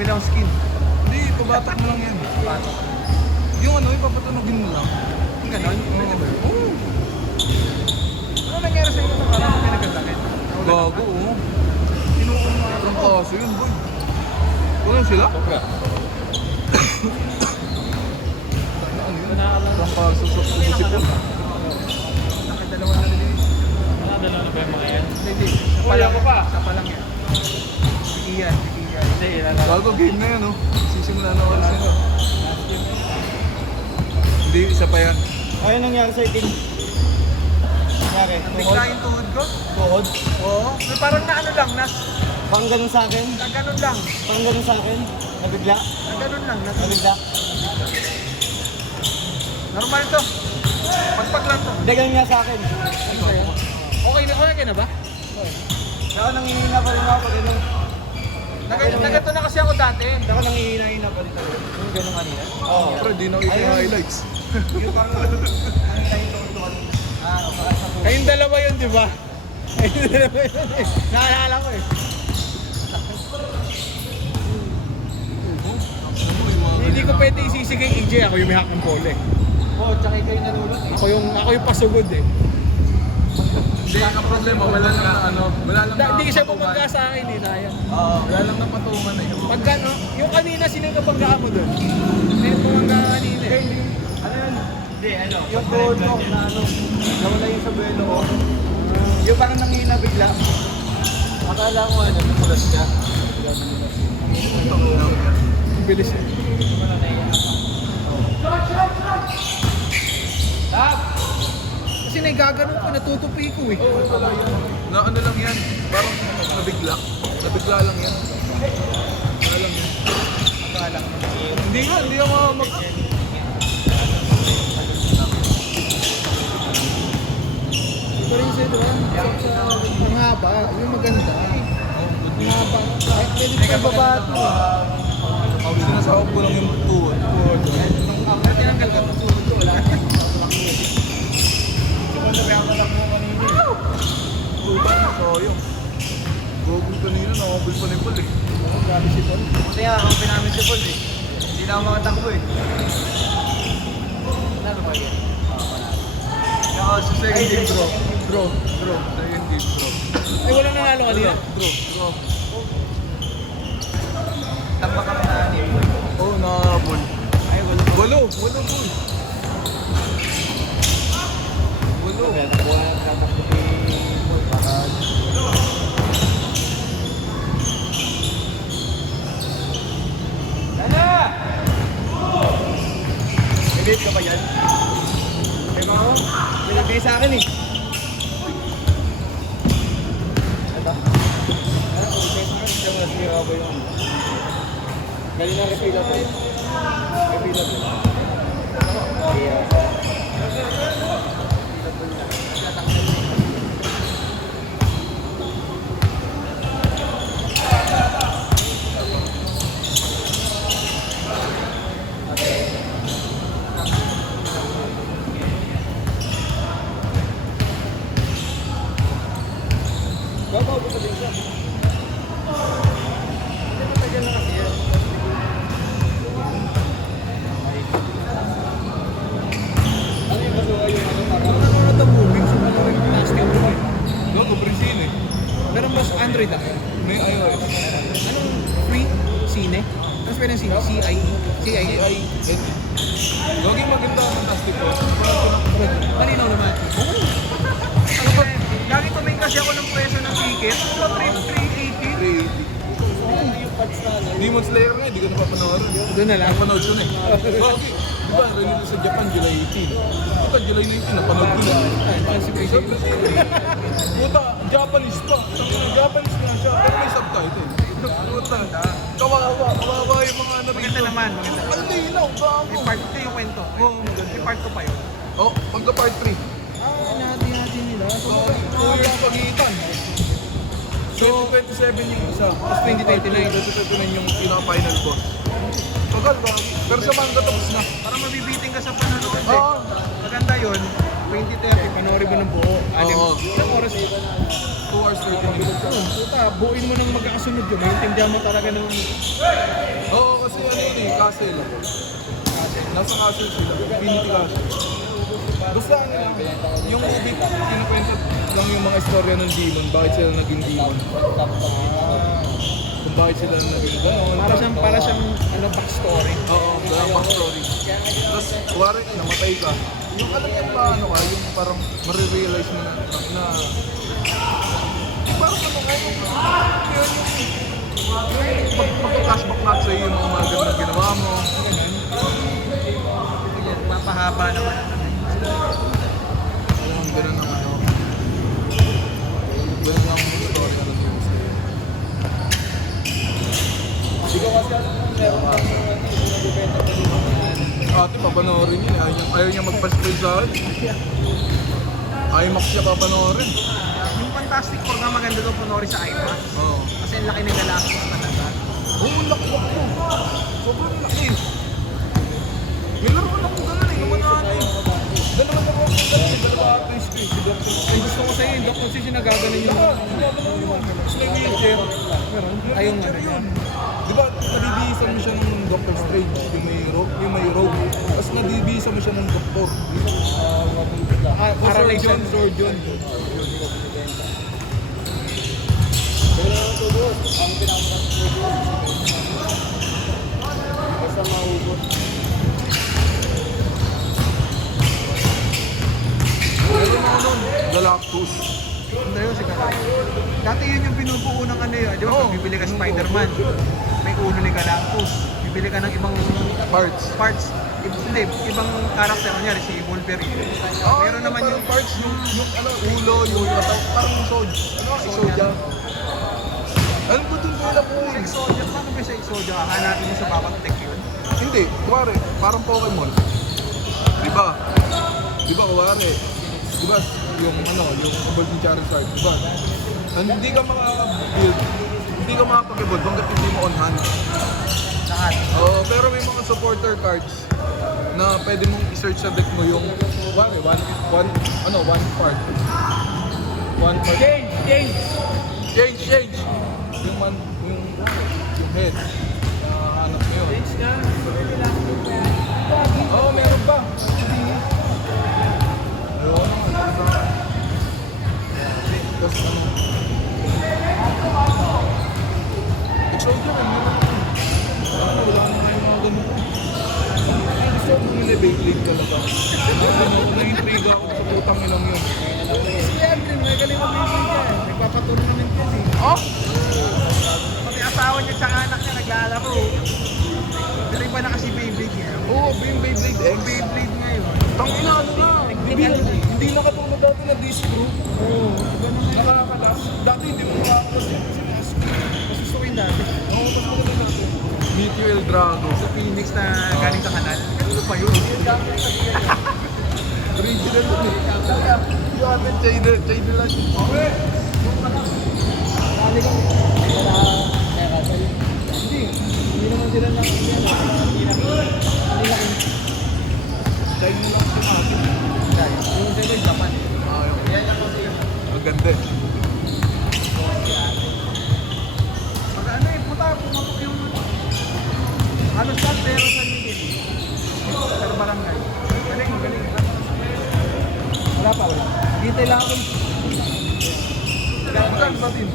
Milaw skin. Hindi, pabatak mo lang yan. Yung ano, ipapatunogin mo lang. Yung ganon? Oo. Ano nangyari sa'yo sa parang pinagandakit? Gago, oo. Kinukuha mo ang kaso yun, boy. Ano sila? Sobra. Ang kaso sa pusipon. Nakadalawa na rin. Nakadala na ba yung mga yan? Hindi. Wala ko pa. Sa palang yan. Iyan. Hindi, ilalala. Gago, game na yan, oh. Sisimula na oras nila. Hindi, isa pa yan. Ano nangyari sa itin? Nangyari? Bigla yung tuhod ko? Tuhod? Oo. Parang na ano lang, Parang ganun sa akin? na ganun lang. Parang ganun sa akin? Nabigla? Na ganun lang. Nabigla? Normal to. Pagpag lang to. Hindi, ganun nga sa akin. Okay na ba? Ako nangihina pa rin ako pag ganun. Nagato na kasi ako dati. Ako nangihina pa rin ako. Yung ganun kanina? Oo. Pero di nakita yung highlights. Yung parang Kayong dalawa yun, di ba? Kayong dalawa yun eh. Naalala ko eh. Hindi ko pwede isisi kay EJ. Ako yung may hak ng pole. Oo, tsaka kayo nalulot eh. Ako yung pasugod eh. Hindi, ang problema, wala lang na ano, wala lang na Hindi siya patungan. pumangga sa akin eh, sayang. Oo. Wala lang na patungan na yun. Pagka no, yung kanina sino yung kapanggaan mo doon? Sino yung pumangga kanina eh? Ano yun? Hindi, ano? Yung tuhod mo na ano, nawala yung sa buwelo ko. Yung parang nangihina bigla. Akala ko ano, namulas ka. Ang bilis eh. Kasi nagaganon ko, natutupi ko eh. Na ano lang yan, parang nabigla. Nabigla lang yan. Wala lang yan. Hindi ako mag... Iba rin sa'yo, diba? Ang haba, yung maganda. Ang haba. Ay, pwede ko baba ito eh. Sinasahog ko lang yung tuhod. Ang tinanggal ka, masusunod ko wala. Tuban na tayo. Gogol kanina, nakabul pa ni Paul eh. Grabe si Paul. Buti nga, ako pinamit si Paul eh. Hindi na ako makatakbo eh. Ano ba yan? Sa second game, draw. Second game, draw. Ay, walang nanalo kanina? Draw. Tampak kami na anim. Oo, nakabul. Ay, wala pa. Walo, Paul. Walo. Kaya nakuha na tatakbo si Paul. Baka... Dana! Nag-date ka ba yan? Diba ako? Pinag-date sa akin eh. Ito? Ano? Siya nga siya ba yung... Galing na refila to. Refila to. Babaw ko sa din siya. Matagal na kasi yan. Ano yung basuha yung ano parang? Nanonood ang movie, so ano rin plastic mo eh. Gago, Brazil eh. Meron ba sa Android ah? May iOS. Anong free? Sine? Ano pwede ng Sine? CI? Gagi maganda ang plastic ko. Malinaw naman. Ano ba? Lagi tumingin kasi ako ng presyo ng ticket. 380. 380. Demon Slayer nga, hindi ko napapanood. Doon na lang. Napanood ko na eh. Gagi. Diba, release sa Japan, July 18. Puta, July 19, napanood ko na. Siyempre, puta, Japanese pa. Japanese nga siya, pero may subtitle. Puta, kawawa yung mga ano Maganda rito. naman. Maganda. Ang linaw, gago. May part 2 yung kwento. Oo, maganda. May part 2 pa yun. Oh, pagka part 3. Nahati-hati nila. So, 2 years pagitan. So, 27 yung isa. Tapos 2029. 2029 yung pinaka-final boss. Tagal ba? Pero sa manga tapos na. Para mabibiting ka sa panonood eh. Oo. Maganda yun. 2030, panoorin mo ng buo. Oo. Ilang oras yun? 2 hours 30 minutes. puta, buuin mo nang magkakasunod yun. Maintindihan mo talaga ng... Oo, kasi ano yun eh, castle ako. Nasa castle sila, Infinity Castle. Basta ano lang, yung movie, kinukwento lang yung mga istorya ng demon, bakit sila naging demon. Kung bakit sila naging gano'n. Para siyang ano, backstory. Oo, yung backstory. Tapos, kuwari, namatay ka. Yung alam yung paano ka, yung parang marirealize mo na parang ano ka, yung magka-flashback na sa'yo yung mga magandang ginawa mo. Mapahaba naman. Yung ganun ang ano. Ganun ang story na naging sa'yo. Hindi ko kasi alam kung meron kang nabibenta pa din Ate, papanoorin yun. Ayaw niya magpa-spray sa akin. IMAX siya papanoorin. Yung Fantastic Four nga maganda daw panoorin sa IMAX. Oo. Kasi ang laki ng galactus talaga. Oo, laki mo. Sobrang laki. May laro na ko gano'n eh. Naman eh. Dalawa na ko ako gano'n. Dalawa ata yung space. Si Dr. Ay, gusto ko sa'yo, yung Dr. Sisi nagagaling yung... Tapos may wheelchair. Meron? Ay, yung ano yan. Di ba, nadibihisan mo siya ng Doctor Strange, yung may rope. Tapos nadibihisan mo siya ng doktor. Para lang siya. Sword yun. Basta maubos. Meron ako nun, Galactus. Hindi yun si Galactus. Dati yun yung binubuo ng ano yun. Di ba? Pag bibili ka Spider-Man, may ulo ni Galactus. Bibili ka ng ibang parts. Hindi, ibang karakter niya, si Wolverine. Meron naman yung parts, yung ano, ulo, yung parang yung sword. Ano, Exodia. Ano ba dun nila po yun? Exodia. Paano ba sa Exodia? Hanapin mo sa bawat tech yun. Hindi, kuwari, parang Pokemon. Di ba? Di ba, kuwari? Di ba, yung ano, yung Evolved ni Charizard, di ba? Hindi ka makaka-build, hindi ka makapag-evolve hanggat hindi mo on hand. Lahat. Oo, pero may mga supporter cards na pwede mong i-search sa deck mo yung one part. One part. Change! Yung head. Hanap mo yun. Oo, meron pa. Ayun. Tapos ano? Exodia rin yun. Wala na kayo mga ganun. Ay, gusto ko yung Beyblade talaga. Na-intriga ako sa putang ilang yun. Si Andrew, may galing mo bibig yan. Nagpapatournament yan eh. Oh? Pati asawa niya at anak niya naglalaro. Pero iba na kasi Beyblade niya. Oo, yung Beyblade X. Beyblade ngayon. Tangina, ano na? Hindi na katulad dati na disc group. Oo, ganun na. Nakakalas. Dati hindi mo makakalas yun kasi nask. Mas gusto ko yung dati. Oo, mas maganda natin. Meteor Drago. Sa Phoenix na galing sa kanal. Ano ba yun? Original yun eh. Yung atin, China lang. Kali ko. Hindi naman sila lang. Hindi na. China lang sa atin. Yung sa Japan. Yan lang kasi. Maganda eh. Pag ano eh, puta, pumatok yung halos lahat pero sa Miguel. Pero barangay. Galing. Wala pa, wala. Hintay lang ako. Magkano ba din?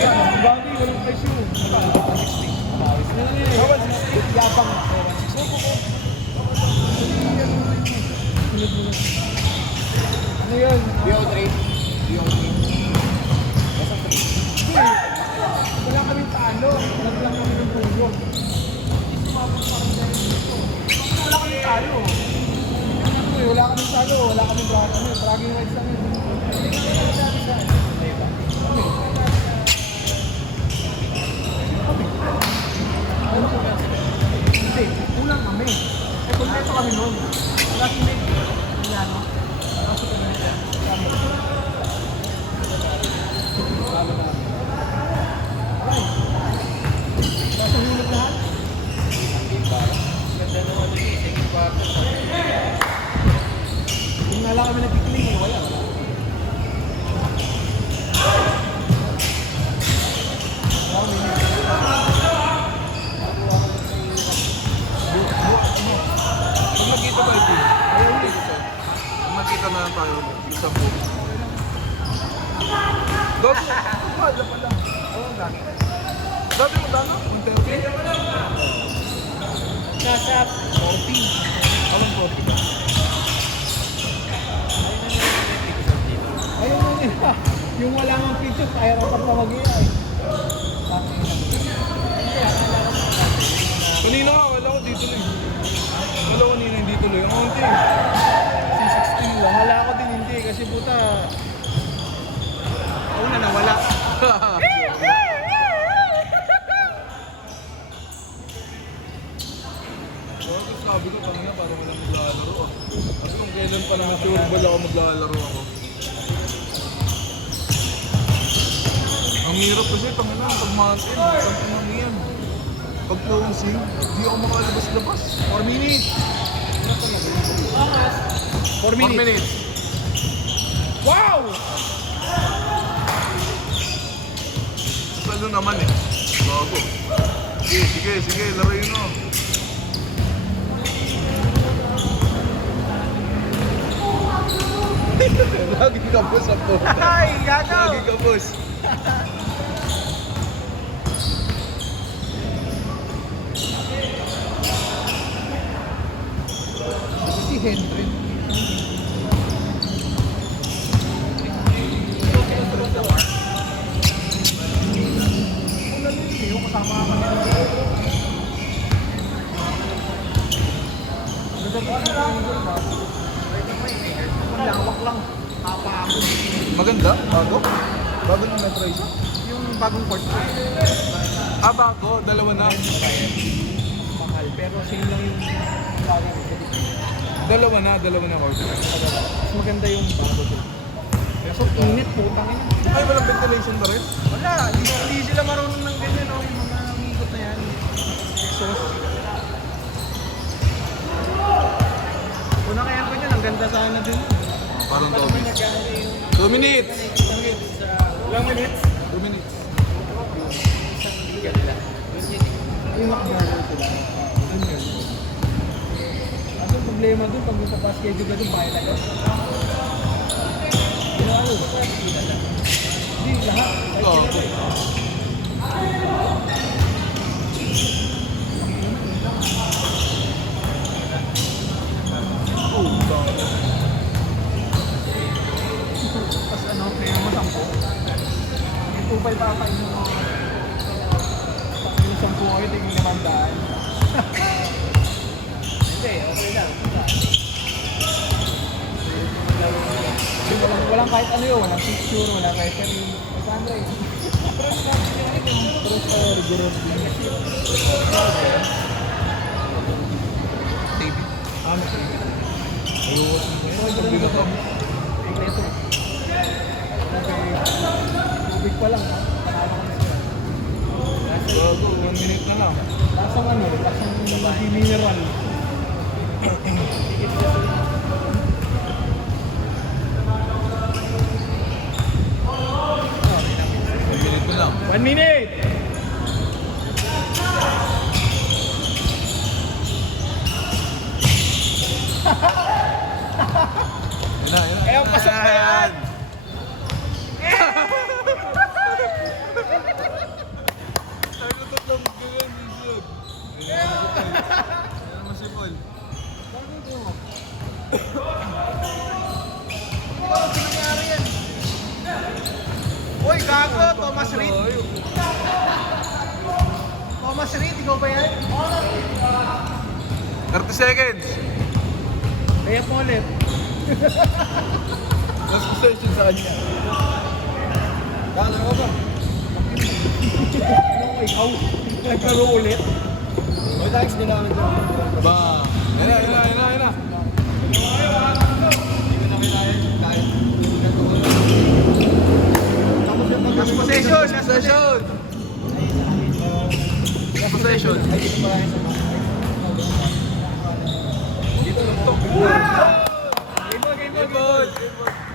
Ayan, ang bagay, walang presyo. Bawis na lang yun. 160. Yabang na. 160. Ano yun? BO3. Wala kaming talo. Wala lang kami ng puso. Wala kaming talo. Wala kaming talo. Wala kaming bragging rights lang yun. Hindi, kulang kami. Eh, kompleto kami noon. Wala kami. Ano? Kaso kami. Ay. Nasa hulog lahat? Ganda naman yung second quarter. Yung nga lang kami nagkikiling, wala. lang tayo. Isa po. Dati, mahal na pala. Oo, dami. Dati magkano? 130? Nasa 40. Alam 40 ba? Ayun na nila. Yung wala mang picture, ayaw pa pa mag-iay. Kanina nga, wala ko dito na eh. Wala ko kanina hindi tuloy. Ang konti. C16 lang. Wala ako din hindi kasi puta. Una na wala. Bakit sabi ko kanina para wala maglalaro ah. Sabi kung kailan pa naman sure bala ako maglalaro ako. Ang hirap kasi tangina pag mountain, pag yan. Pag closing, di ako makalabas-labas. 4 minutes. 4 4 minutes. Wow! Salo naman eh. Bago. Sige, laruin mo. Lagi ka boss ang puta. Ay, gato! Lagi ka boss. Si Henry. Yung kasama ka nila. Ang lawak lang. Tapa ako. Maganda? Bago? Bago ng Metro isa? Yung bagong court. Ah, bago. Dalawa na. Mahal. Pero same lang yung bagay. Dalawa na court. Mas maganda yung bago din. Kaso init, putang ina. Ay, walang ventilation ba rin? Wala, hindi sila marunong ng ganyan, no? Yung mga umikot na yan. Exhaust. Una kaya ko yan, ang ganda sana din. Parang Parang may nagkakali yung 2 minutes. ilang minutes? 2 minutes. Isang liga nila. Yung McDonald's sila. Yun yun. Kaso problema dun, pag magpapaschedule ka dun, bayad agad. Ano? Hindi, lahat. Oo. Tapos ano, kaya mo 10. Yung tupay papainom mo. Yung 10 kayo, tingin 500. Hindi, okay lang. Walang kahit ano yun, walang picture, walang kahit ano yung Sandra yun. Pero sa rigorous din. TV. Ano? Ayun. Sabi na to. Ito. Tubig pa lang, panalo ko na sila. Bago, 1 minute na lang. Lasang ano, lasang mineral. One minute na lang. 1 minute! Yun na. Ayaw, pasok na yan! Ay, natutong ka yan, Lizard. Ayan naman si Paul. Uy, gago! Thomas Reed! Thomas Reed, ikaw ba yan? 30 seconds. Kaya po ulit. Last possession sa kanya. Kala ko ba? Ano ikaw? Nagkaro ulit? May thanks din namin dyan. Ba. Yan na. Last possession! Last possession! Possession. Possession. Ay, dito pa rin sa mga. Dito lang to.